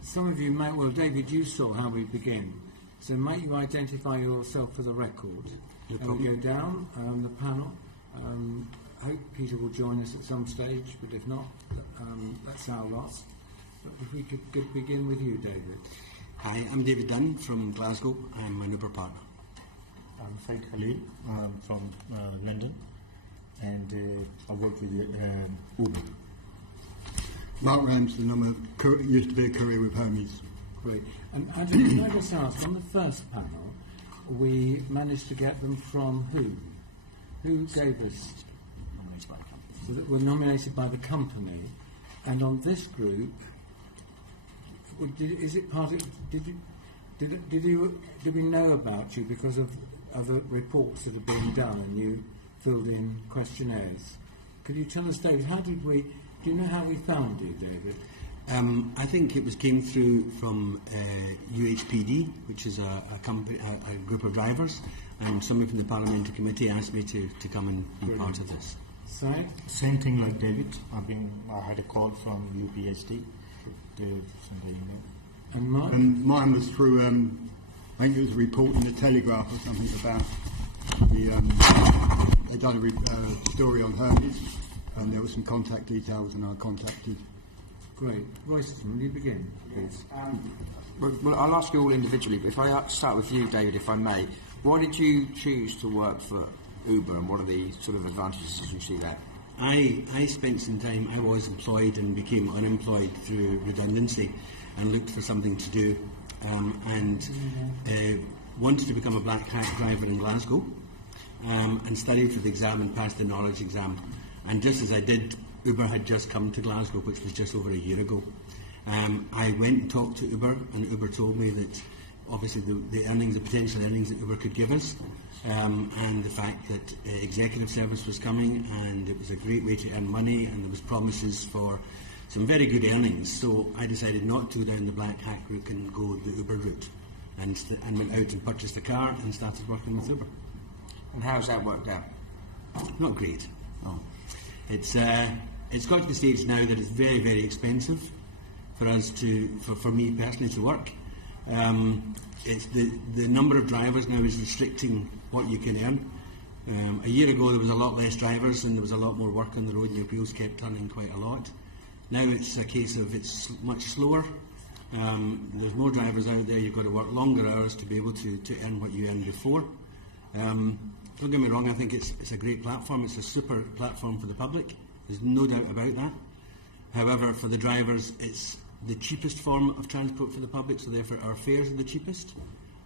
Some of you may, well, David, you saw how we begin. So might you identify yourself for the record? And we go down the panel. I hope Peter will join us at some stage, but if not, that's our loss. But if we could begin with you, David. Hi, I'm David Dunn from Glasgow. I'm an Uber partner. I'm Faik Khalil from London, and I work with Uber. Mark Ramsden, used to be a courier with Hermes. Great. And Andrew, can I just ask, on the first panel, we managed to get them from who? Who gave us? Nominated by the company. So that were nominated by the company. And on this group, is it part of? Did we know about you because of other reports that have been done and you filled in questionnaires? Could you tell us, David, do you know how we found you, David? I think it came through from UHPD, which is a group of drivers, and somebody from the Parliamentary Committee asked me to come and be part of this. Sorry? Same thing like David. I had a call from UPHD to send the email. And Mark? And mine was through, I think it was a report in the Telegraph or something about they done a story on Hermes, and there were some contact details, and I contacted. Great. Royston, will you begin, please? Well, I'll ask you all individually, but if I start with you, David, if I may, why did you choose to work for Uber, and what are the sort of advantages you see there? I spent some time, I was employed and became unemployed through redundancy and looked for something to do, and wanted to become a black hat driver in Glasgow, and studied for the exam and passed the knowledge exam. And just as I did, Uber had just come to Glasgow, which was just over a year ago. I went and talked to Uber, and Uber told me that obviously the earnings, the potential earnings that Uber could give us, and the fact that executive service was coming, and it was a great way to earn money, and there was promises for some very good earnings. So I decided not to go down the black hat route and go the Uber route, and went out and purchased a car and started working with Uber. And how has that worked out? Not great. Oh. It's got to the stage now that it's very, very expensive for us for me personally to work. It's the number of drivers now is restricting what you can earn. A year ago there was a lot less drivers and there was a lot more work on the road, and your wheels kept turning quite a lot. Now it's a case of it's much slower. There's more drivers out there. You've got to work longer hours to be able to earn what you earned before. Don't get me wrong, I think it's a great platform. It's a super platform for the public. There's no doubt about that. However, for the drivers, it's the cheapest form of transport for the public, so therefore our fares are the cheapest,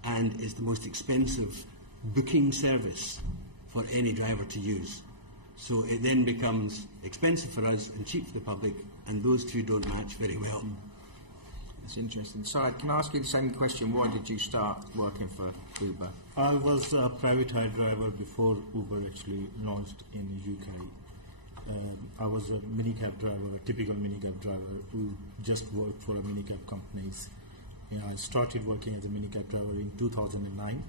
and it's the most expensive booking service for any driver to use. So it then becomes expensive for us and cheap for the public, and those two don't match very well. That's interesting. So, can I ask you the same question? Why did you start working for Uber? I was a private hire driver before Uber actually launched in the UK. I was a minicab driver, a typical minicab driver who just worked for a minicab companies. I started working as a minicab driver in 2009.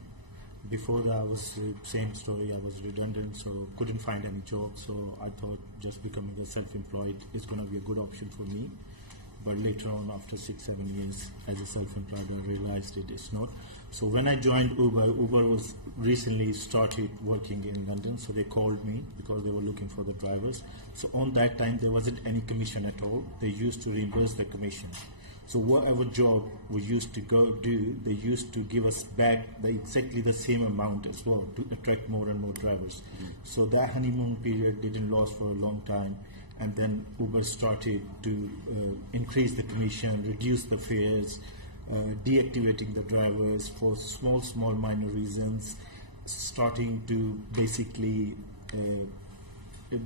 Before that, I was the same story. I was redundant, so couldn't find any job. So I thought just becoming a self-employed is going to be a good option for me. But later on, after 6-7 years as a self-employed, I realized it is not. So when I joined Uber, Uber was recently started working in London, so they called me because they were looking for the drivers. So on that time, there wasn't any commission at all. They used to reimburse the commission. So whatever job we used to go do, they used to give us back exactly the same amount as well to attract more and more drivers. So that honeymoon period didn't last for a long time. And then Uber started to increase the commission, reduce the fares, deactivating the drivers for small minor reasons, starting to basically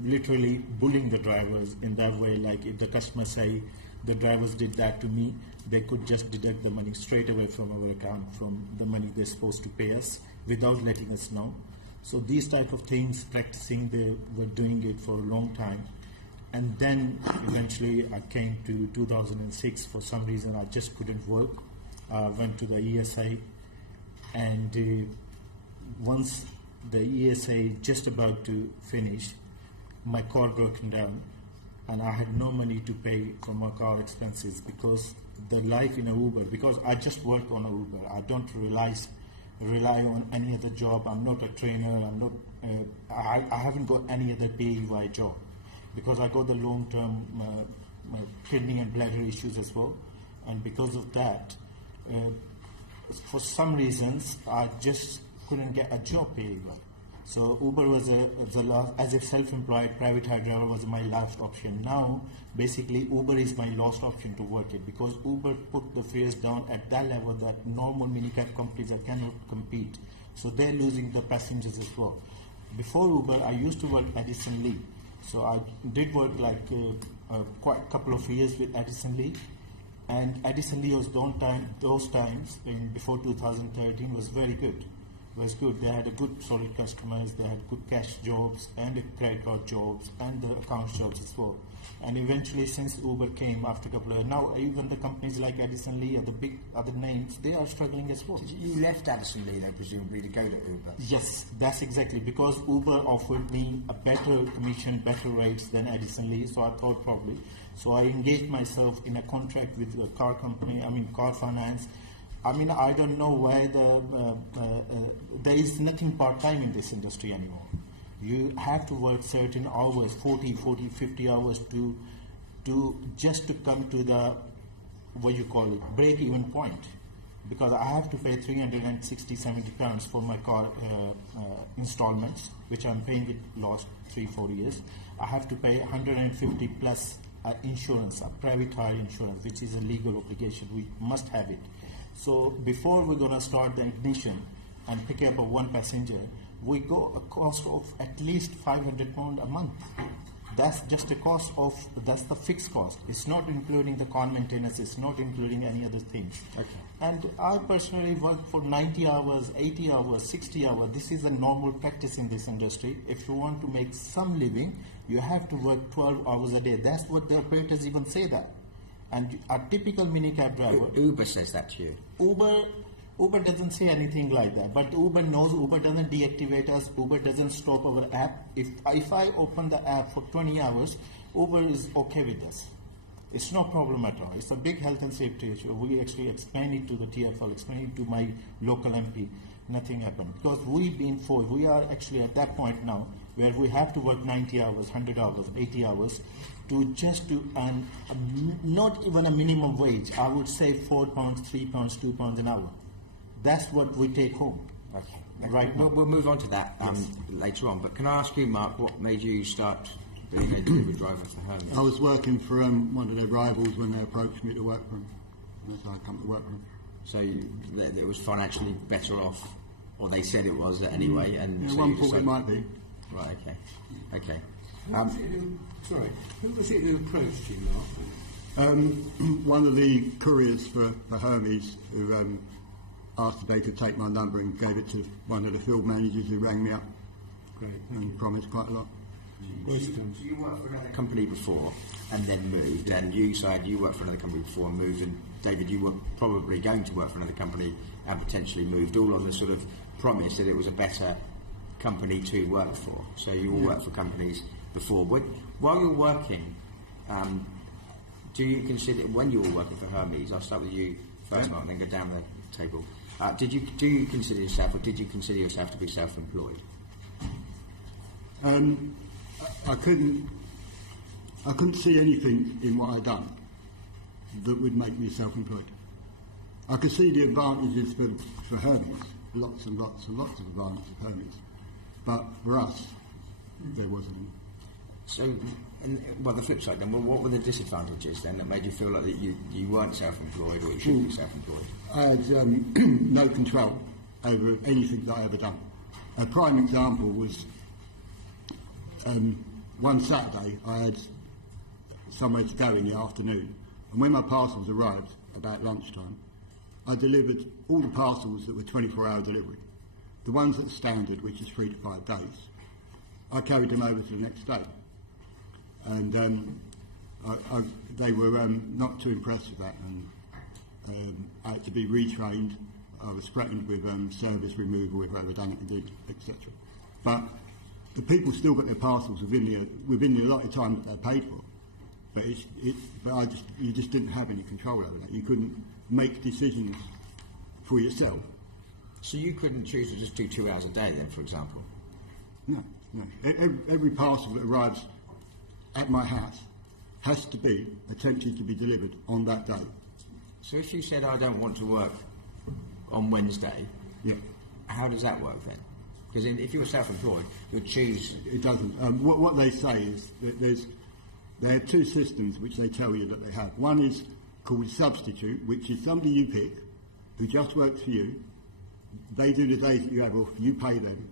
literally bullying the drivers in that way. Like if the customer say the drivers did that to me, they could just deduct the money straight away from our account, from the money they're supposed to pay us, without letting us know. So these type of things, practicing, they were doing it for a long time. And then eventually I came to 2006. For some reason I just couldn't work. I went to the ESA, and once the ESA just about to finish, my car broken down. and I had no money to pay for my car expenses because the life in a Uber, because I just work on a Uber. I don't rely on any other job. I'm not a trainer. I'm not. I haven't got any other PAY job because I got the long-term kidney and bladder issues as well, and because of that, for some reasons, I just couldn't get a job PAY. So Uber was as a self-employed private hire driver was my last option. Now, basically, Uber is my last option to work it because Uber put the fares down at that level that normal minicab companies cannot compete. So they're losing the passengers as well. Before Uber, I used to work at Edison Lee. So I did work like quite a couple of years with Edison Lee. And Edison Lee was those times before 2013 was very good. It was good. They had a good solid customers, they had good cash jobs and the credit card jobs and the account jobs as well. And eventually since Uber came after a couple of years, now even the companies like Edison Lee or the big other names, they are struggling as well. You left Addison Lee then presumably to go to Uber? Yes, that's exactly because Uber offered me a better commission, better rates than Edison Lee, so I thought probably. So I engaged myself in a contract with a car company, car finance. I don't know why there is nothing part-time in this industry anymore. You have to work certain hours, 40, 50 hours just to come to the, break-even point. Because I have to pay 360, 70 pounds for my car installments, which I'm paying it last 3-4 years. I have to pay 150 plus insurance, a private hire insurance, which is a legal obligation. We must have it. So before we're going to start the ignition and pick up one passenger, we go a cost of at least £500 a month. That's just the cost of, that's the fixed cost. It's not including the car maintenance, it's not including any other things. Okay. And I personally work for 90 hours, 80 hours, 60 hours. This is a normal practice in this industry. If you want to make some living, you have to work 12 hours a day. That's what the operators even say that. And a typical minicab driver... Uber says that to you? Uber doesn't say anything like that, but Uber knows. Uber doesn't deactivate us. Uber doesn't stop our app. If I open the app for 20 hours, Uber is okay with us. It's no problem at all. It's a big health and safety issue. We actually explain it to the TfL, explain it to my local MP. Nothing happened. Because we've been forced. We are actually at that point now where we have to work 90 hours, 100 hours, 80 hours to earn not even a minimum wage. I would say £4, £3, £2 an hour. That's what we take home. Okay. Right. We'll move on to that later on. But can I ask you, Mark, what made you start being a delivery driver for Hermes? I was working for one of their rivals when they approached me to work for them. So I come to work for them. So it was financially better off, or they said it was anyway. And so one thought it might be. Right. Okay. Who was it who approached you, Mark? One of the couriers for Hermes who asked if they could take my number and gave it to one of the field managers who rang me up. Great. And promised quite a lot. You worked for another company before and then moved, and you said you worked for another company before and moved, and David, you were probably going to work for another company and potentially moved, all on the sort of promise that it was a better company to work for. So you all worked for companies before. While you're working, do you consider, when you were working for Hermes, I'll start with you first, Mark, and then go down the table. Do you consider yourself, or did you consider yourself to be self-employed? I couldn't see anything in what I'd done that would make me self-employed. I could see the advantages for Hermes, lots and lots and lots of advantages for Hermes, but for us, there wasn't. So, the flip side then, what were the disadvantages then that made you feel like that you weren't self-employed, or you shouldn't be self-employed? I had no control over anything that I ever done. A prime example was one Saturday I had somewhere to go in the afternoon, and when my parcels arrived about lunchtime, I delivered all the parcels that were 24-hour delivery. The ones that standard, which is 3 to 5 days, I carried them over to the next day. And they were not too impressed with that, and I had to be retrained. I was threatened with service removal if I ever done it indeed, etc. But the people still got their parcels within the allotted time that they paid for. But you just didn't have any control over that. You couldn't make decisions for yourself. So you couldn't choose to just do 2 hours a day then, for example? No. Every parcel that arrives at my house has to be attempted to be delivered on that day. So if you said, I don't want to work on Wednesday, Yeah. how does that work then? Because if you're self-employed, you'll choose... It doesn't. What they say is that they have two systems which they tell you that they have. One is called substitute, which is somebody you pick who just works for you. They do the days that you have off, you pay them.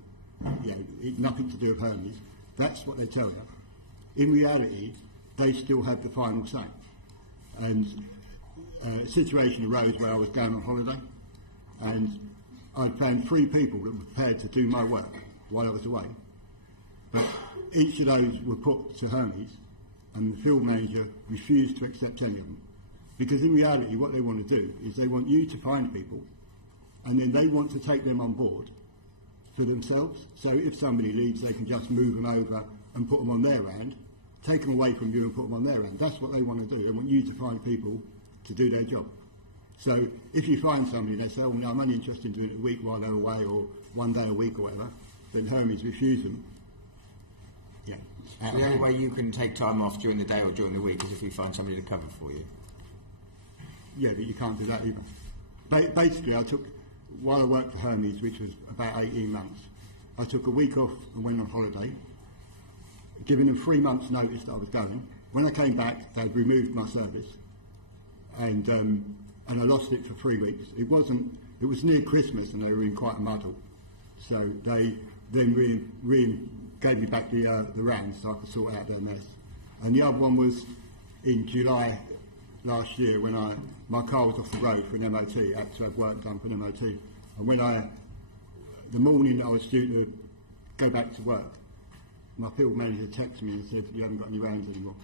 It's nothing to do with Hermes. That's what they tell you. In reality, they still have the final say. And a situation arose where I was going on holiday, and I found 3 people that were prepared to do my work while I was away. But each of those were put to Hermes, and the field manager refused to accept any of them. Because in reality, what they want to do is they want you to find people, and then they want to take them on board for themselves. So if somebody leaves, they can just move them over and put them on their hand, take them away from you and put them on their hand. That's what they want to do. They want you to find people to do their job. So if you find somebody, they say, oh, no, I'm only interested in doing it a week while they're away, or 1 day a week or whatever, then Hermes refuse them. Yeah. The only way you can take time off during the day or during the week is if we find somebody to cover for you. Yeah, but you can't do that either. Basically, while I worked for Hermes, which was about 18 months, I took a week off and went on holiday, giving them 3 months' notice that I was going. When I came back, they'd removed my service, and I lost it for 3 weeks. It was near Christmas, and they were in quite a muddle. So they then gave me back the RAN so I could sort out their mess. And the other one was in July last year when my car was off the road for an MOT. I had to have work done for an MOT. And the morning that I was due to go back to work, my field manager texted me and said, you haven't got any rounds anymore.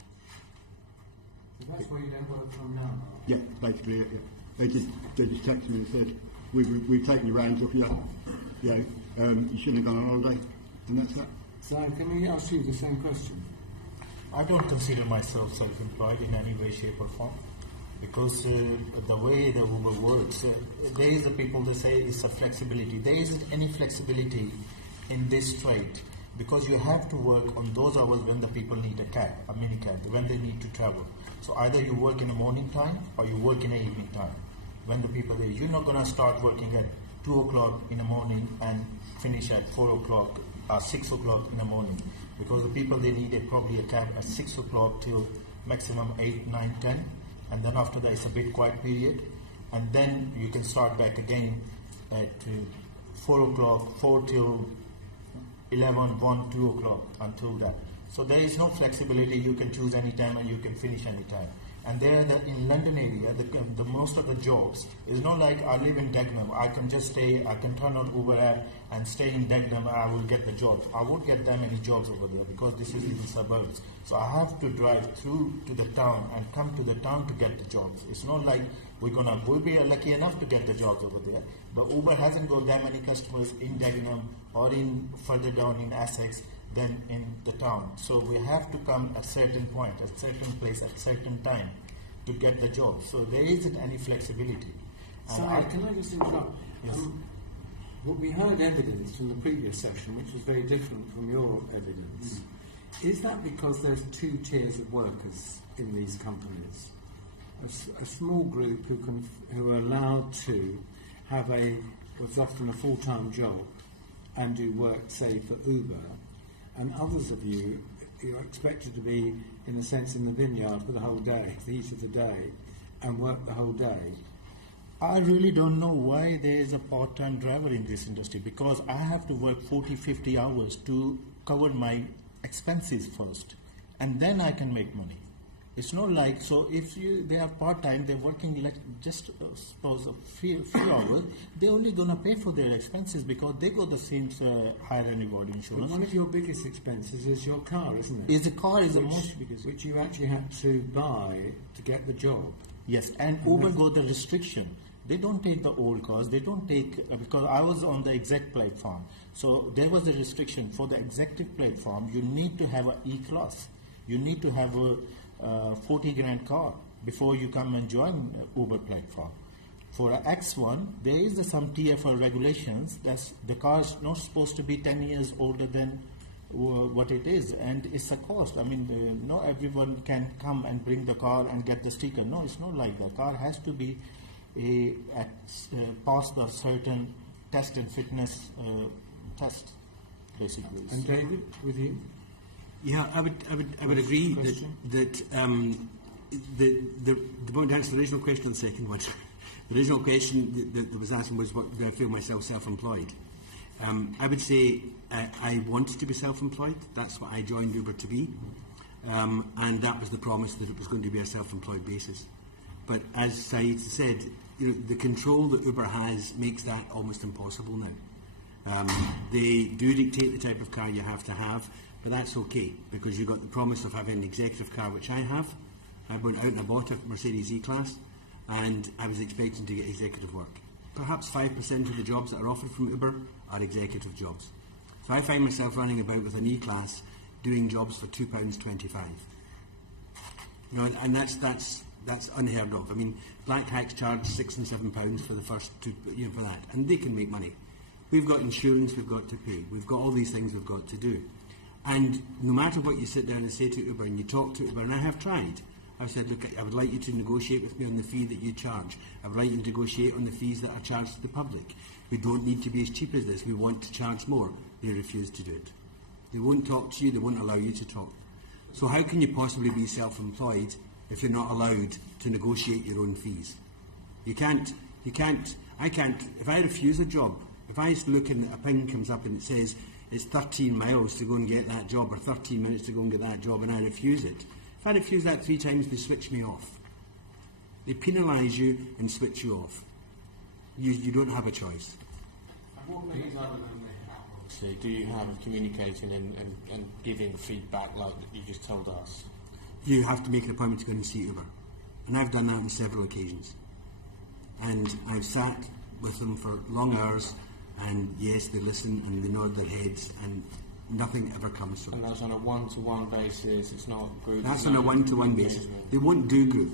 That's where you don't work from now? Yeah, basically it. Yeah. They just texted me and said, we've taken your rounds off you. You shouldn't have gone on holiday. And that's that. So can we ask you the same question? I don't consider myself self-employed in any way, shape or form, because the way the Uber works, there is the people they say it's a flexibility. There isn't any flexibility in this trade, because you have to work on those hours when the people need a cab, a mini cab, when they need to travel. So either you work in the morning time or you work in the evening time. When the people are, you're not going to start working at 2 o'clock in the morning and finish at 4 o'clock or 6 o'clock in the morning, because the people, they need probably a cab at 6 o'clock till maximum 8, 9, 10, and then after that it's a bit quiet period, and then you can start back again at 4 o'clock, 4 till 11, 1, 2 o'clock until that. So there is no flexibility. You can choose any time and you can finish any time. And there, in London area, the most of the jobs is not like I live in Dagenham. I can just stay. I can turn on Uber app and stay in Dagenham. I will get the jobs. I won't get that many jobs over there because this is in the suburbs. So I have to drive through to the town and come to the town to get the jobs. It's not like we'll be lucky enough to get the jobs over there. But Uber hasn't got that many customers in Dagenham or in further down in Essex than in the town. So we have to come at a certain point, at a certain place, at a certain time to get the job. So there isn't any flexibility. So can I just interrupt? Yes. What we heard evidence from the previous session, which was very different from your evidence. Is that because there's 2 tiers of workers in these companies? A small group who are allowed to have what's often a full-time job and do work, say, for Uber, and others of you are expected to be, in a sense, in the vineyard for the whole day, the heat of the day, and work the whole day. I really don't know why there is a part-time driver in this industry, because I have to work 40, 50 hours to cover my expenses first, and then I can make money. It's not like, so if they are part-time, they're working like just suppose a few hours, they're only going to pay for their expenses because they got the same higher and reward insurance. But one of your biggest expenses is your car, isn't it? The car is the most biggest. Which you actually had to buy to get the job. Yes, and Uber got the restriction. They don't take the old cars. They don't take, because I was on the exec platform. So there was a restriction for the executive platform. You need to have an E-class. You need to have 40 grand car before you come and join Uber platform. For a X1, there is some TfL regulations that the car is not supposed to be 10 years older than what it is, and it's a cost. I mean, not everyone can come and bring the car and get the sticker. No, it's not like that. Car has to be pass the certain test and fitness test, basically. And David, with you? Yeah, I would agree that Question? the point to answer the original question, the second one. The original question that was asked was, what do I feel myself self-employed? I would say I wanted to be self-employed. That's what I joined Uber to be, and that was the promise that it was going to be a self-employed basis. But as Saeed said, the control that Uber has makes that almost impossible now. They do dictate the type of car you have to have, but that's okay because you got the promise of having an executive car, which I have. I went out and I bought a Mercedes E-Class, and I was expecting to get executive work. Perhaps 5% of the jobs that are offered from Uber are executive jobs. So I find myself running about with an E-Class doing jobs for £2.25. And that's unheard of. I mean, black hacks charge £6 and £7 for the first two, for that, and they can make money. We've got insurance we've got to pay. We've got all these things we've got to do. And no matter what you sit down and say to Uber, and you talk to Uber, and I have tried, I've said, look, I would like you to negotiate with me on the fee that you charge. I would like you to negotiate on the fees that are charged to the public. We don't need to be as cheap as this. We want to charge more. They refuse to do it. They won't talk to you. They won't allow you to talk. So how can you possibly be self-employed if you're not allowed to negotiate your own fees? I can't, if I refuse a job, if I look and a ping comes up and it says it's 13 miles to go and get that job or 13 minutes to go and get that job and I refuse it, if I refuse that 3 times, they switch me off. They penalise you and switch you off. You don't have a choice. So do you have communicating and giving feedback like you just told us? You have to make an appointment to go and see Uber. And I've done that on several occasions. And I've sat with them for long hours, and yes, they listen and they nod their heads, and nothing ever comes from it. And that's on a one-to-one basis, it's not group? That's on a one-to-one basis. They won't do group.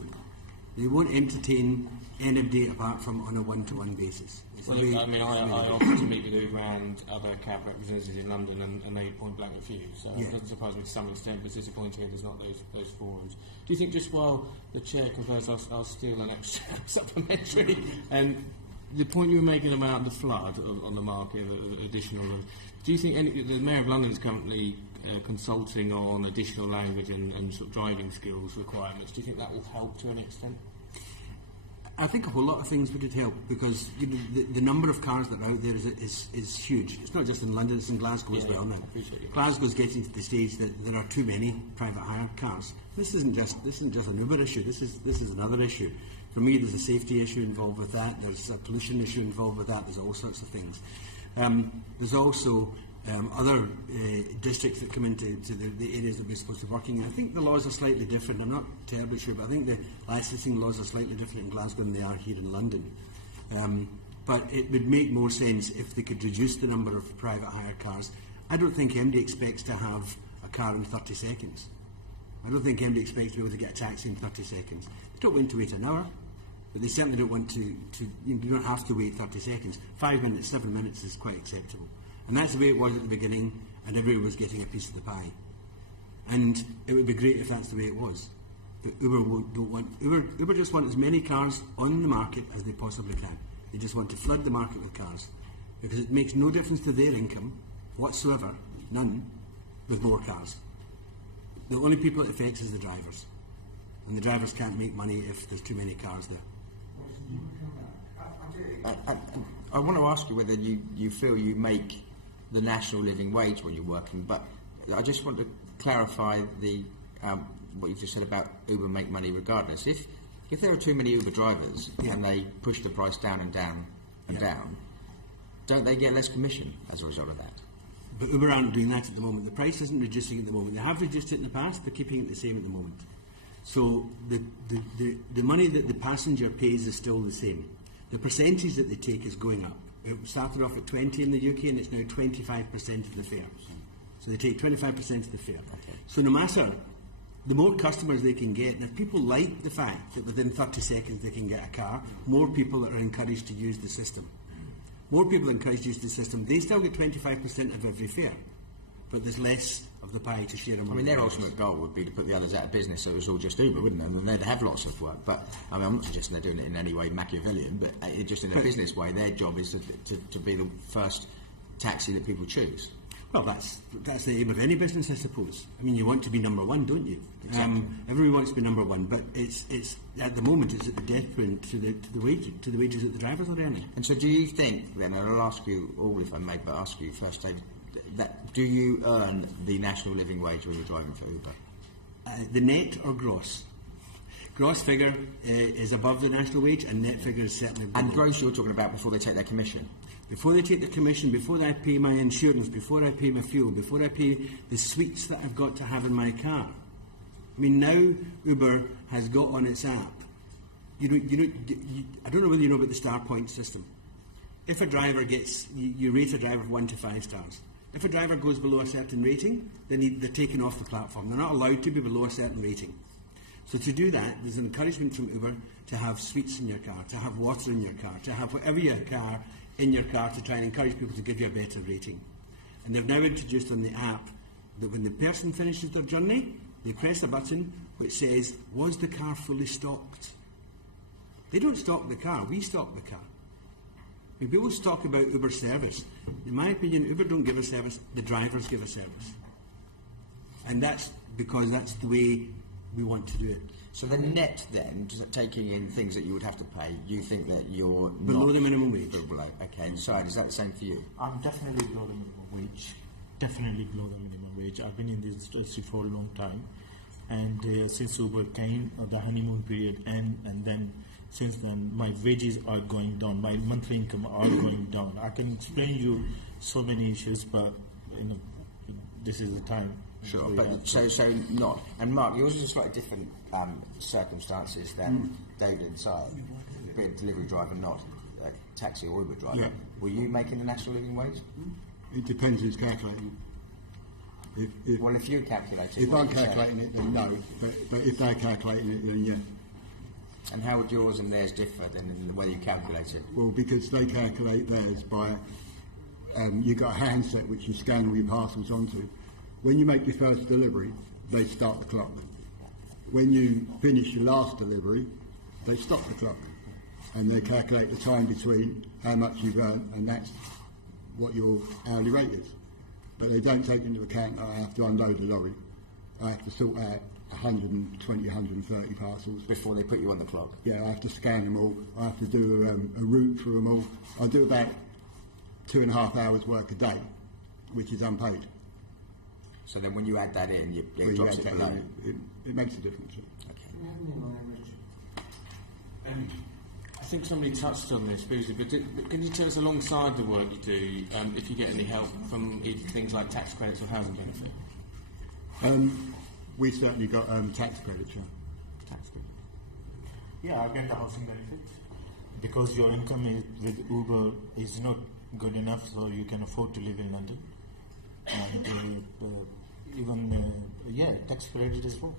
They won't entertain anybody apart from on a one-to-one basis. Well, I mean, I often meet with Uber and other cab representatives in London, and they point blank refuse. So Yeah. it doesn't surprise me to some extent, but it's disappointing there's not those forums. Do you think, just while the chair confers, I'll steal an extra supplementary, the point you were making about the flood on the market, additional, do you think the Mayor of London is currently consulting on additional language and sort of driving skills requirements? Do you think that will help to an extent? I think a whole lot of things would help because the number of cars that are out there is huge. It's not just in London, it's in Glasgow as well now. Glasgow's getting to the stage that there are too many private hire cars. This isn't just an Uber issue, this is another issue. For me, there's a safety issue involved with that, there's a pollution issue involved with that, there's all sorts of things. There's also other districts that come into the areas that we're supposed to be working in. I think the laws are slightly different. I'm not terribly sure, but I think the licensing laws are slightly different in Glasgow than they are here in London. But it would make more sense if they could reduce the number of private hire cars. I don't think anybody expects to have a car in 30 seconds. I don't think anybody expects to be able to get a taxi in 30 seconds. They don't want to wait an hour, but they certainly don't want to you don't have to wait 30 seconds. 5 minutes, 7 minutes is quite acceptable. And that's the way it was at the beginning, and everyone was getting a piece of the pie. And it would be great if that's the way it was. But Uber just want as many cars on the market as they possibly can. They just want to flood the market with cars because it makes no difference to their income whatsoever, none, with more cars. The only people it affects is the drivers, and the drivers can't make money if there's too many cars there. I want to ask you whether you feel you make the national living wage when you're working, but I just want to clarify what you've just said about Uber make money regardless. If there are too many Uber drivers and they push the price down and down and down, don't they get less commission as a result of that? But Uber aren't doing that at the moment. The price isn't reducing at the moment. They have reduced it in the past, they're keeping it the same at the moment. So the money that the passenger pays is still the same. The percentage that they take is going up. It started off at 20 in the UK and it's now 25% of the fare. So they take 25% of the fare. So no matter the more customers they can get, and if people like the fact that within 30 seconds they can get a car, more people are encouraged to use the system. More people are encouraged to use the system. They still get 25% of every fare, but there's less of the pie to share among I mean, their drivers. ultimate goal would be to put the others out of business, so it was all just Uber, wouldn't it? And they'd have lots of work. But I mean, I'm not suggesting they're doing it in any way Machiavellian, but just in a business way, their job is to be the first taxi that people choose. Well, that's the aim of any business, I suppose. I mean, you want to be number one, don't you? Exactly. Everyone wants to be number one, but it's at the moment it's at the death point to the wages that the drivers are earning. And so, do you think then? And I'll ask you all, if I may, but ask you first, Dave. That do you earn the national living wage when you're driving for Uber? The net or gross? Gross figure is above the national wage, and net figure is certainly below. And gross, you're talking about before they take their commission. Before they take the commission, before I pay my insurance, before I pay my fuel, before I pay the sweets that I've got to have in my car. I mean, now Uber has got on its app. I don't know whether you know about the star point system. If a driver gets, you rate a driver 1 to 5 stars. If a driver goes below a certain rating, then they're taken off the platform. They're not allowed to be below a certain rating. So to do that, there's an encouragement from Uber to have sweets in your car, to have water in your car, to have whatever your car in your car to try and encourage people to give you a better rating. And they've now introduced on the app that when the person finishes their journey, they press a button which says, was the car fully stocked? They don't stock the car, we stock the car. When people talk about Uber service, in my opinion, Uber don't give a service, the drivers give a service. And that's because that's the way we want to do it. So the net then, taking in things that you would have to pay, you think that you're Below not the minimum wage. below. Okay, and Syed, is that the same for you? I'm definitely below the minimum wage. Definitely below the minimum wage. I've been in this industry for a long time, and since Uber came, the honeymoon period ended, and then since then my wages are going down, my monthly income are going down. I can explain you so many issues, but this is the time. Sure, we but have so not. And Mark, yours is slightly different circumstances than David and Syed. Being a delivery driver, not a taxi or Uber driver. Yeah. Were you making the national living wage? It depends who's calculating. Well, if you calculated, If what I'm would you say? calculating it, then no. But if they're calculating it, then yeah. And how would yours and theirs differ than in the way you calculate it? Well, because they calculate theirs by you've got a handset which you scan all your parcels onto. When you make your first delivery, they start the clock. When you finish your last delivery, they stop the clock. And they calculate the time between how much you've earned, and that's what your hourly rate is. But they don't take into account that I have to unload the lorry. I have to sort out 120, 130 parcels. Before they put you on the clock? Yeah, I have to scan them all. I have to do a route through them all. I do about 2.5 hours work a day, which is unpaid. So then when you add that in, When it you drops add it that below. in, it makes a difference. I think somebody touched on this briefly, but can you tell us alongside the work you do, if you get any help from things like tax credits or housing benefit? We've certainly got tax credits. Yeah. Tax credit. Yeah, I get the housing benefit because your income with Uber is not good enough, so you can afford to live in London. And tax credit as well.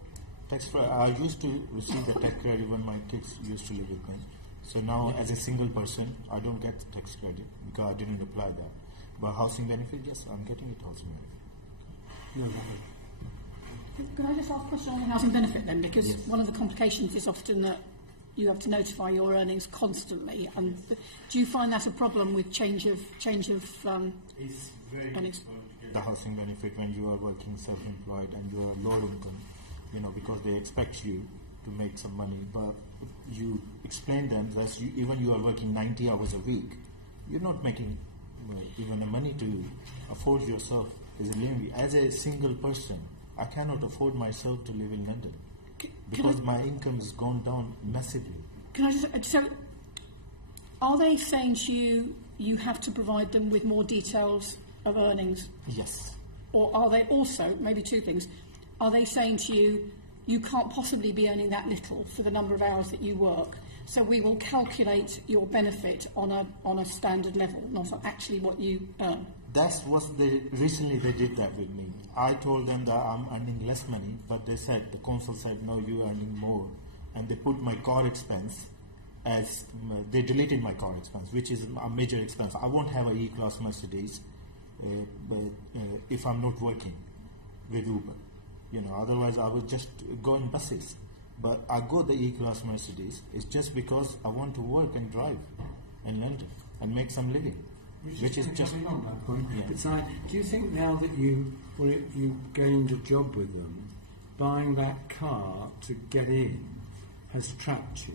I used to receive the tax credit when my kids used to live with me. So now, as a single person, I don't get the tax credit because I didn't apply that. But housing benefit, yes, I'm getting it housing benefit. Could I just ask a question on the housing benefit then? Because one of the complications is often that you have to notify your earnings constantly. And do you find that a problem with change of It's very earnings? the housing benefit when you are working self-employed and you are low income, because they expect you to make some money, but you explain them that even you are working 90 hours a week, you're not making even the money to afford yourself as a living. As a single person, I cannot afford myself to live in London because my income has gone down massively. Can I just so? Are they saying to you you have to provide them with more details of earnings? Yes. Or are they also, maybe two things, are they saying to you, you can't possibly be earning that little for the number of hours that you work, so we will calculate your benefit on a standard level, not on actually what you earn? That's what recently they did that with me. I told them that I'm earning less money, but they said, the council said, no, you're earning more. And they put my car expense as, they deleted my car expense, which is a major expense. I won't have a E-Class Mercedes if I'm not working with Uber. Otherwise I would just go in buses. But I go the E-Class Mercedes, it's just because I want to work and drive in London and make some living. Which is just on that point. Yeah. But Si, do you think now that you gained a job with them, buying that car to get in has trapped you?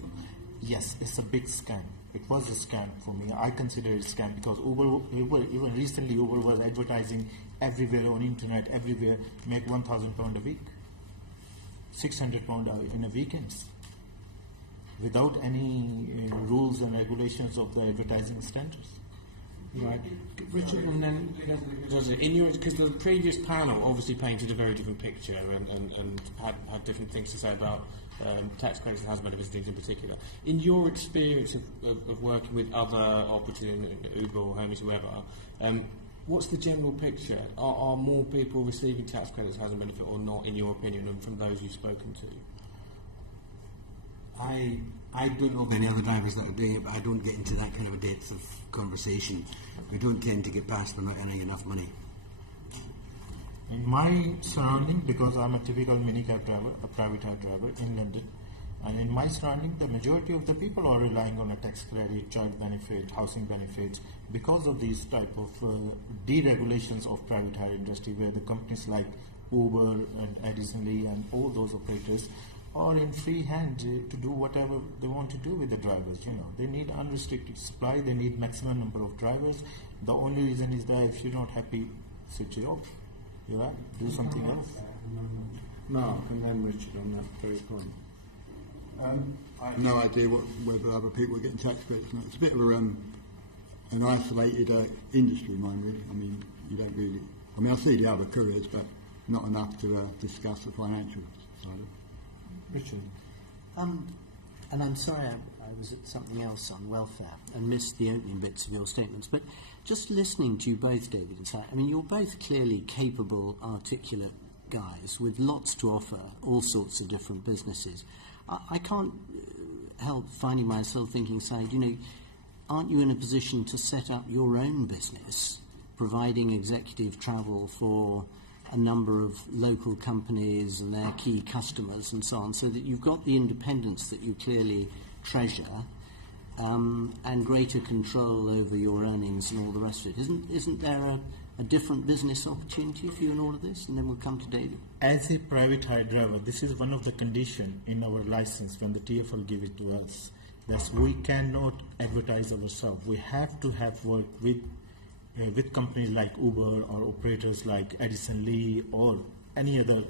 Yes, it's a big scam. It was a scam for me. I consider it a scam because Uber even recently Uber was advertising everywhere on internet, everywhere, make £1,000 a week, £600 in a weekends, without any rules and regulations of the advertising standards. Right. Richard, and then because the previous panel obviously painted a very different picture and had different things to say about tax credits and housing benefits in particular. In your experience of working with other operatives, Uber or Hermes, whoever, what's the general picture? Are more people receiving tax credits, housing benefit, or not, in your opinion, and from those you've spoken to? I don't know of any other drivers that will do it, but I don't get into that kind of a depth of conversation. We don't tend to get past them not earning enough money. In my surrounding, because I'm a typical minicab driver, a private hire driver in London, and in my surrounding, the majority of the people are relying on a tax credit, child benefit, housing benefits, because of these type of deregulations of private hire industry, where the companies like Uber and Edison Lee and all those operators are in free hand to do whatever they want to do with the drivers. They need unrestricted supply, they need maximum number of drivers. The only reason is that if you're not happy, switch it off. You're right, do something else. Mark and then Richard on that very point. I have no idea whether other people are getting tax credits. It's a bit of an isolated industry, mine, really. I mean, you don't really... I mean, I see the other careers, but not enough to discuss the financial side of it. Richard. And I'm sorry I was at something else on welfare and missed the opening bits of your statements, but just listening to you both, David and Si, I mean, you're both clearly capable, articulate guys with lots to offer, all sorts of different businesses. I can't help finding myself thinking, Si, aren't you in a position to set up your own business, providing executive travel for a number of local companies and their key customers and so on, so that you've got the independence that you clearly treasure and greater control over your earnings and all the rest of it? Isn't there a different business opportunity for you in all of this? And then we'll come to David. As a private hire driver, this is one of the conditions in our license when the TfL give it to us, that we cannot advertise ourselves. We have to have worked with companies like Uber or operators like Edison Lee or any other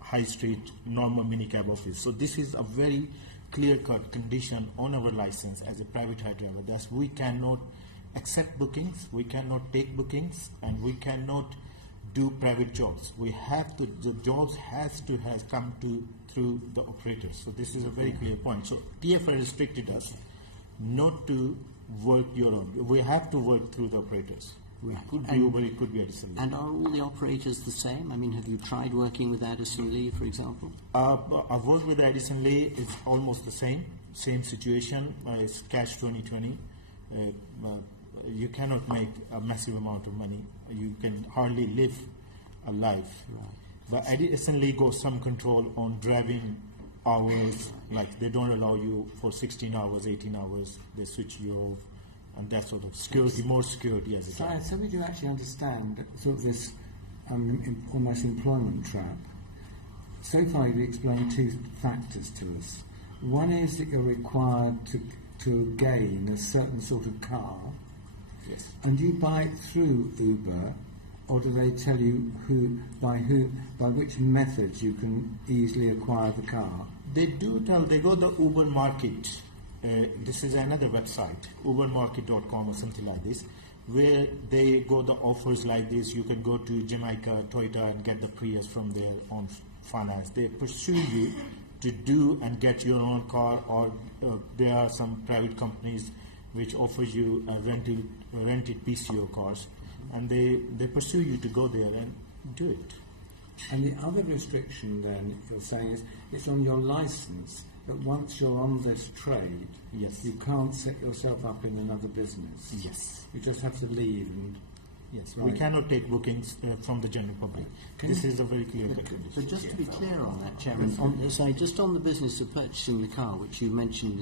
high street normal minicab office. So this is a very clear-cut condition on our license as a private hire driver. That we cannot accept bookings, we cannot take bookings, and we cannot do private jobs. We have to, the jobs has come through the operators. So this is a very clear point. So TfL restricted us not to work your own. We have to work through the operators. Right. It could be Uber, it could be Edison Lee. And are all the operators the same? I mean, have you tried working with Edison Lee, for example? I've worked with Edison Lee. It's almost the same situation. It's cash 2020. You cannot make a massive amount of money. You can hardly live a life. Right. But Edison Lee got some control on driving hours. Like they don't allow you for 16 hours, 18 hours. They switch you off. And that sort of security, more security as a driver. So we do actually understand sort of this almost employment trap. So far you've explained two factors to us. One is that you're required to gain a certain sort of car. Yes. And you buy it through Uber, or do they tell you by which methods you can easily acquire the car? They do tell, they go the Uber Market. This is another website, ubermarket.com or something like this, where they go the offers like this. You can go to Jamaica, Toyota and get the Prius from there on finance. They pursue you to do and get your own car, or there are some private companies which offers you rented PCO cars. and they pursue you to go there and do it. And the other restriction then you're saying is it's on your licence, but once you're on this trade, Yes. you can't set yourself up in another business. Yes. You just have to leave and Yes, Right. we cannot take bookings from the general public. This is a very clear cut So condition. just to be clear on that, Chairman, just on the business of purchasing the car, which you mentioned,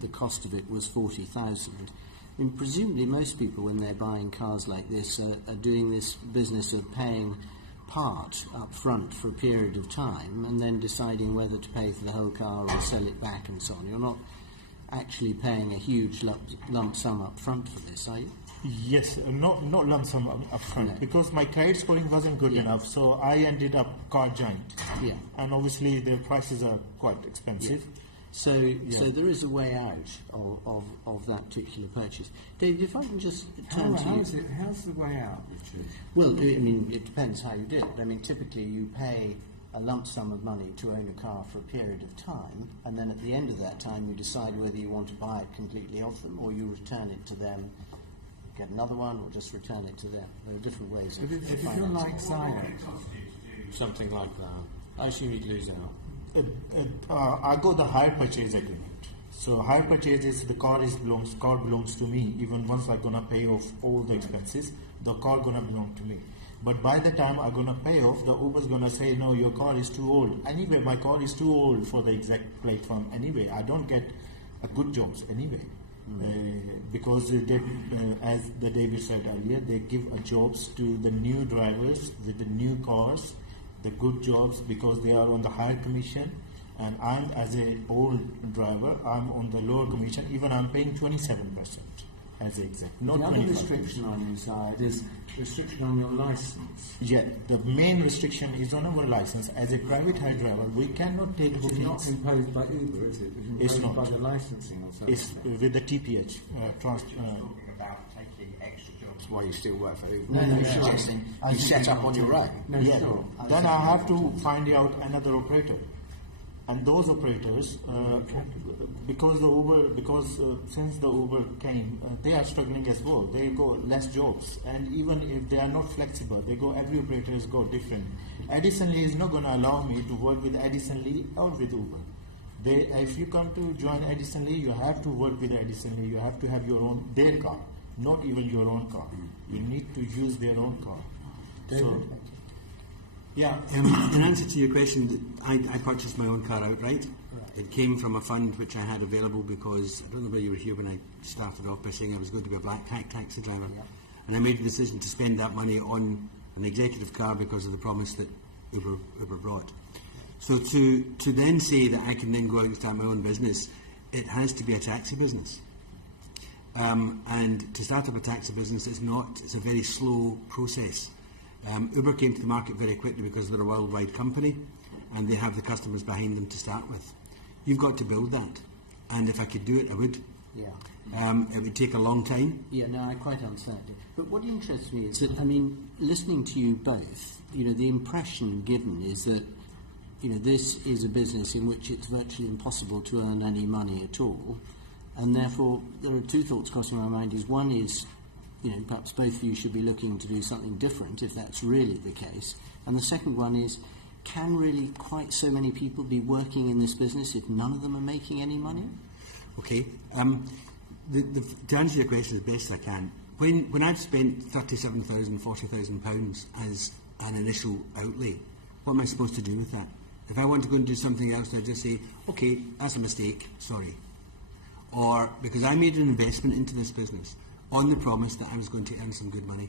the cost of it was 40,000. I mean, presumably most people, when they're buying cars like this, are doing this business of paying part up front for a period of time and then deciding whether to pay for the whole car or sell it back and so on. You're not actually paying a huge lump sum up front for this, are you? Yes, not lump sum up front, No. because my credit scoring wasn't good Yeah. enough, so I ended up car giant. Yeah. And obviously the prices are quite expensive. So there is a way out of that particular purchase. David, if I can just turn to you. how's the way out, Richard? Well, I mean, it depends how you did it. I mean, typically you pay a lump sum of money to own a car for a period of time, and then at the end of that time you decide whether you want to buy it completely off them or you return it to them, get another one, or just return it to them. There are different ways of If you feel financing. like Syed, Something like that. I assume you'd lose out. I go the hire purchase agreement. So hire purchase is the car belongs to me. Even once I'm gonna pay off all the expenses, the car gonna belong to me. But by the time I'm gonna pay off, the Uber's gonna say, no, your car is too old. Anyway, my car is too old for the exact platform. Anyway, I don't get good jobs anyway. Because as the David said earlier, they give jobs to the new drivers with the new cars, the good jobs, because they are on the higher commission, and I'm as a old driver, I'm on the lower commission. Even I'm paying 27% as an exec, not the other 25%. restriction on your side is restriction on your licence. Yeah, the main restriction is on our license. As a private hire driver, we cannot take Which is not bookings. imposed by Uber, is it? It's imposed not. by the licensing or something. It's with the TPH. About taking extra jobs while you still work for Uber. No, You're sure. suggesting I you think set you're up not on your doing own. No, Yeah. sure. Then I have to find out another operator, and those operators, since the Uber came, they are struggling as well. They go less jobs, and even if they are not flexible, every operator is go different. Edison Lee is not going to allow me to work with Edison Lee or with Uber. If you come to join Edison Lee, you have to work with Edison Lee. You have to have their car, not even your own car. You need to use their own car. So, Yeah, in answer to your question, I purchased my own car outright. It came from a fund which I had available because, I don't know whether you were here when I started off by saying I was going to be a black taxi driver. And I made the decision to spend that money on an executive car because of the promise that Uber brought. So to then say that I can then go out and start my own business, it has to be a taxi business. And to start up a taxi business it's a very slow process. Uber came to the market very quickly because they're a worldwide company and they have the customers behind them to start with. You've got to build that. And if I could do it, I would. Yeah. It would take a long time. Yeah, no, I quite understand it. But what interests me is that, I mean, listening to you both, the impression given is that, this is a business in which it's virtually impossible to earn any money at all. And therefore, there are two thoughts crossing my mind. One is, perhaps both of you should be looking to do something different if that's really the case. And the second one is, can really quite so many people be working in this business if none of them are making any money? Okay. To answer your question as best I can, when I've spent £37,000, £40,000 as an initial outlay, what am I supposed to do with that? If I want to go and do something else, I'll just say, okay, that's a mistake, sorry. Or because I made an investment into this business on the promise that I was going to earn some good money.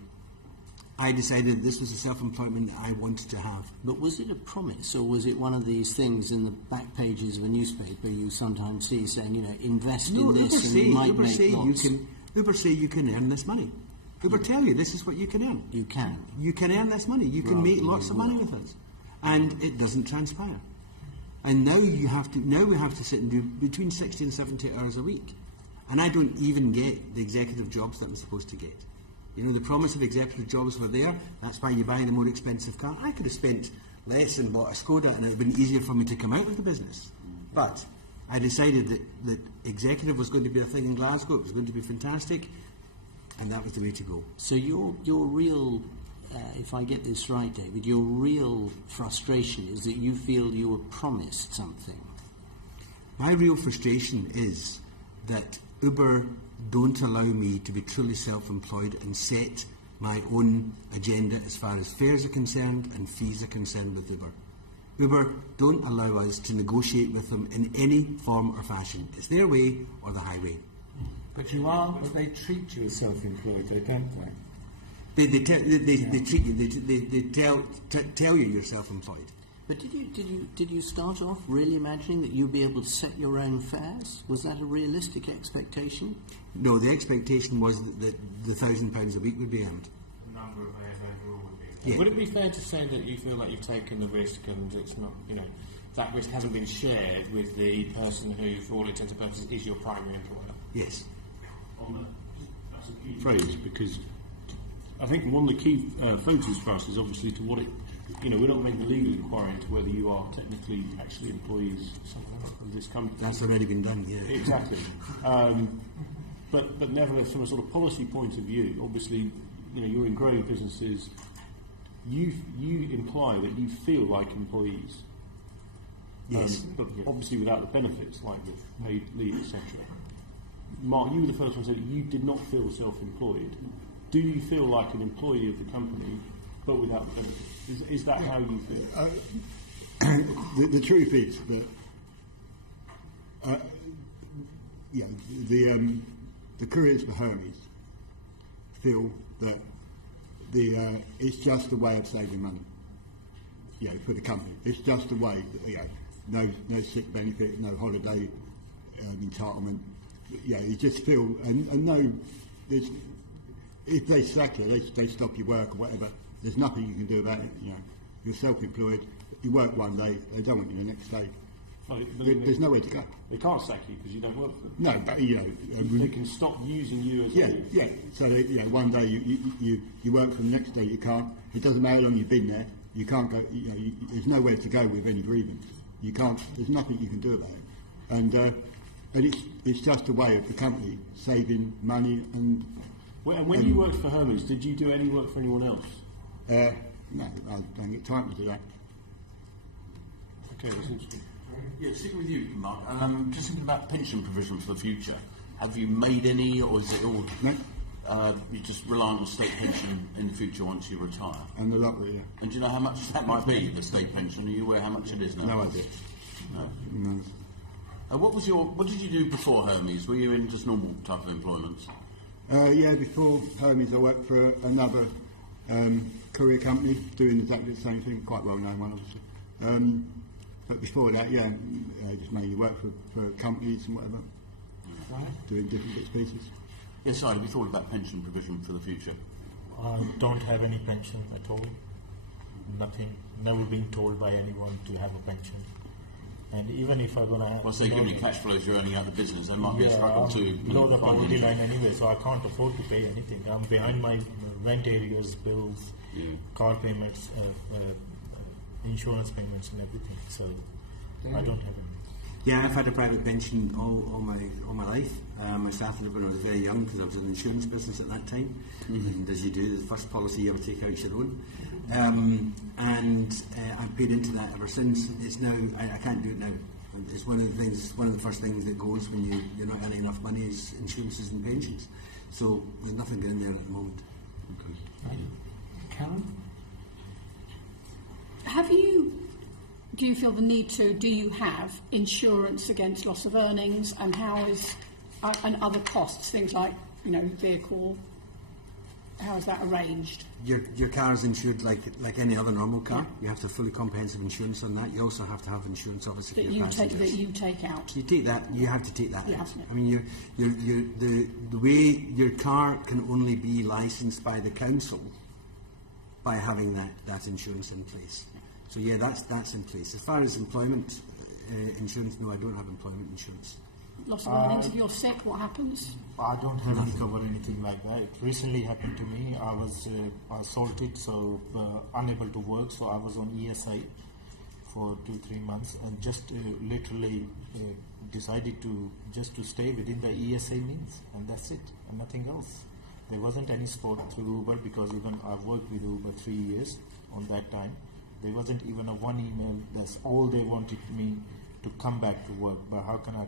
I decided this was a self-employment I wanted to have. But was it a promise, or was it one of these things in the back pages of a newspaper you sometimes see saying, invest in this and you might make lots? Uber say you can earn this money. Uber tell you this is what you can earn. You can. You can earn this money. You can make lots of money with it. And it doesn't transpire. And now we have to sit and do between 60 and 70 hours a week. And I don't even get the executive jobs that I'm supposed to get. The promise of executive jobs were there. That's why you buy the more expensive car. I could have spent less and bought a Skoda and it would have been easier for me to come out of the business. But I decided that executive was going to be a thing in Glasgow. It was going to be fantastic. and that was the way to go. So your real, if I get this right, David, your real frustration is that you feel you were promised something. My real frustration is that Uber don't allow me to be truly self-employed and set my own agenda as far as fares are concerned and fees are concerned with Uber. Uber don't allow us to negotiate with them in any form or fashion. It's their way or the highway. But you are, but they treat you as self-employed, though, don't they? They treat you. They tell you you're self-employed. But did you start off really imagining that you'd be able to set your own fares? Was that a realistic expectation? No, the expectation was that the £1,000 a week would be earned. The number of fares overall would be. Yeah. Would it be fair to say that you feel like you've taken the risk and it's not, that risk hasn't been shared with the person who, for all intents and purposes, is your primary employer? Yes. That's a key phrase, because I think one of the key focuses for us is obviously to what it. We're not making a legal inquiry into whether you are technically actually employees of this company. That's already been done, yeah. Exactly. But nevertheless, from a sort of policy point of view, obviously, you're in growing businesses. You imply that you feel like employees. Yes. But obviously without the benefits, like the paid leave, etc. Mark, you were the first one to say that you did not feel self-employed. Do you feel like an employee of the company, but without the benefits? Is that how you feel? The truth is that the couriers for Hermes feel that it's just a way of saving money. For the company, it's just a way. No sick benefit, no holiday entitlement. You just feel and no. If they sack you, they stop your work or whatever. There's nothing you can do about it. You're self-employed. You work one day, they don't want you the next day. There's nowhere to go. They can't sack you because you don't work for them. No, but they can stop using you as yeah. So one day you work for them, the next day you can't. It doesn't matter how long you've been there. You can't go. There's nowhere to go with any grievance. You can't. There's nothing you can do about it. And it's just a way of the company saving money and. When you worked for Hermes, did you do any work for anyone else? No, I don't get time to do that. Okay, that's interesting. Yeah, sticking with you, Mark. Just thinking about pension provision for the future. Have you made any, or is it all? No. You just rely on the state pension in the future once you retire? And the lottery, yeah. And do you know how much that might be, the state pension? Are you aware how much it is now? No idea. No. No. What did you do before Hermes? Were you in just normal type of employment? Before Hermes, I worked for another courier company doing exactly the same thing, quite well known one, obviously. But before that, just mainly worked for companies and whatever, doing different bits and pieces. Yes, sorry, have you thought about pension provision for the future? I don't have any pension at all. Nothing. Never been told by anyone to have a pension. And even if I'm going to have... Well, so given your cash flows you're earning out of the business, there might be a struggle to... below the poverty line anyway, so I can't afford to pay anything. I'm behind my rent areas, bills, car payments, insurance payments and everything. So I don't have any. Yeah, I've had a private pension all my life. I started when I was very young because I was in the insurance business at that time. And as you do, the first policy you ever take out is your own. I've paid into that ever since. It's now I can't do it now. And it's one of the first things that goes when you're not earning enough money is insurances and pensions. So there's nothing going there at the moment. Okay. Karen? Do you feel the need to, do you have insurance against loss of earnings, and and other costs, things like, vehicle, how is that arranged? Your car is insured like any other normal car. You have to have fully comprehensive insurance on that. You also have to have insurance, obviously, for your passengers. That you take out? You take that, you have to take that Yeah. out. I mean, the way your car can only be licensed by the council by having that insurance in place. So yeah, that's in place. As far as employment insurance, no, I don't have employment insurance. Loss of earnings, if you're sick, what happens? I don't have to cover anything like that. It recently happened to me. I was assaulted, so unable to work, so I was on ESI for 2-3 months, and just literally decided to stay within the ESI means, and that's it, and nothing else. There wasn't any support through Uber, because even I've worked with Uber 3 years on that time. There wasn't even a one email. That's all they wanted me to come back to work. But how can I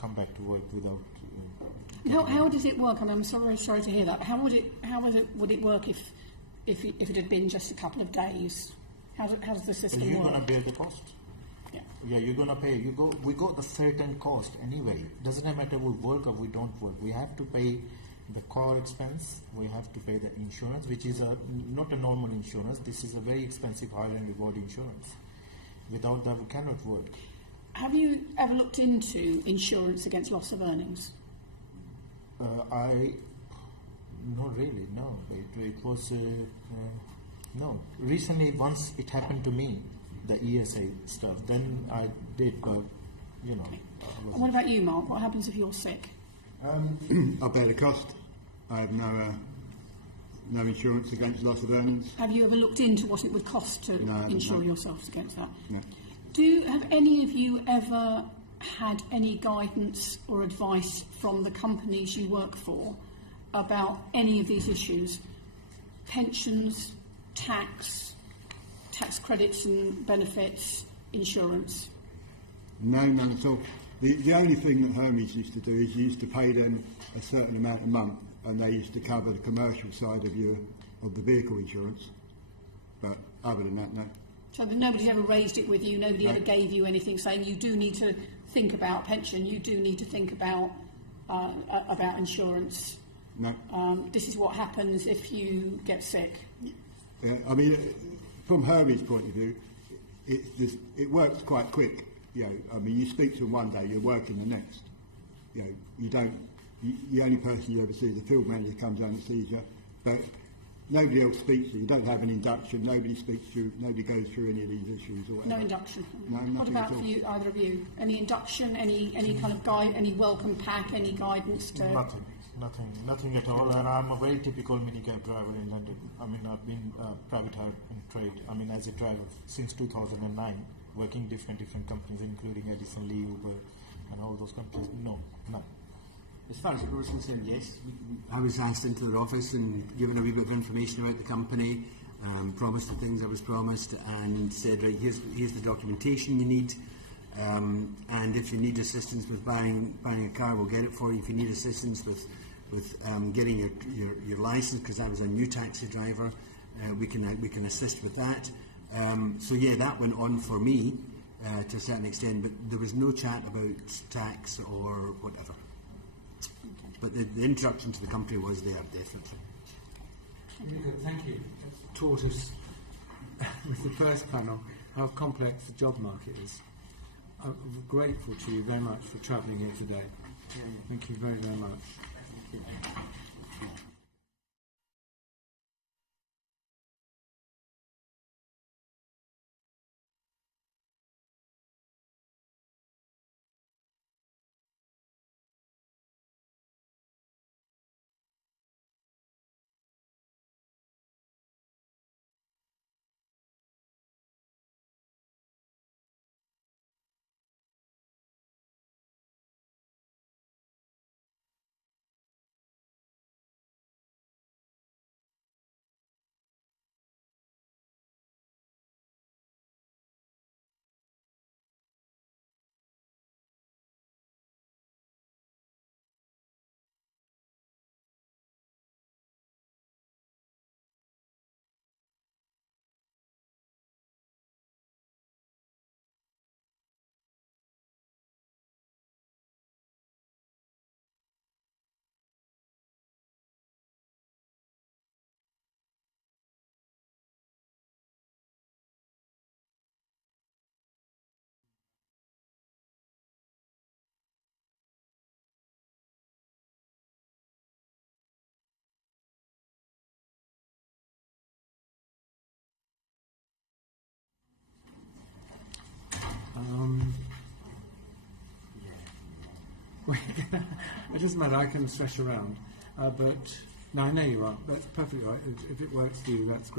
come back to work without? How does it work? And I'm sorry to hear that. Would it work if it had been just a couple of days? How does the system You're work? going to bear the cost. Yeah, you're going to pay. We got the certain cost anyway. Doesn't matter we work or we don't work. We have to pay the car expense. We have to pay the insurance, which is not a normal insurance. This is a very expensive Highland Reward insurance. Without that, we cannot work. Have you ever looked into insurance against loss of earnings? Not really, no. It was, no. Recently, once it happened to me, the ESA stuff, then I did, but, you know. And what about you, Mark? What happens if you're sick? I bear the cost. I have no insurance against loss of earnings. Have you ever looked into what it would cost to insure No. yourselves against that? No. Have any of you ever had any guidance or advice from the companies you work for about any of these issues? Pensions, tax credits and benefits, insurance? No, none at all. The only thing that Hermes used to do is you used to pay them a certain amount a month, and they used to cover the commercial side of the vehicle insurance. But other than that, no. So nobody's ever raised it with you, nobody ever gave you anything saying you do need to think about pension, you do need to think about insurance. No. This is what happens if you get sick. Yeah, I mean, from Hermes' point of view, it works quite quick. You know, I mean, you speak to them one day, you're working the next. You know, the only person you ever see is the field manager comes down and sees you, but nobody else speaks to you. You don't have an induction. Nobody goes through any of these issues or whatever. No induction. No, What nothing about at all. for you, either of you? Any induction? Any kind of guide? Any welcome pack? Any guidance to? Nothing at all. And I'm a very typical minicab driver in London. I mean, I've been private hire in trade. I mean, as a driver since 2009, working different companies, including Edison, Lee, Uber, and all those companies. No, none. As far as it was concerned, yes. I was asked into their office and given a wee bit of information about the company, promised the things I was promised, and said, right, here's the documentation you need, and if you need assistance with buying a car, we'll get it for you. If you need assistance with getting your license, because I was a new taxi driver, we can assist with that. So yeah, that went on for me to a certain extent, but there was no chat about tax or whatever. But the introduction to the company was there, definitely. Really good, thank you. Taught us with the first panel how complex the job market is. I'm grateful to you very much for travelling here today. Thank you very, very much. Thank you. It doesn't matter, I can stretch around. But no, I know you are. That's perfectly right. If it works for you, that's great.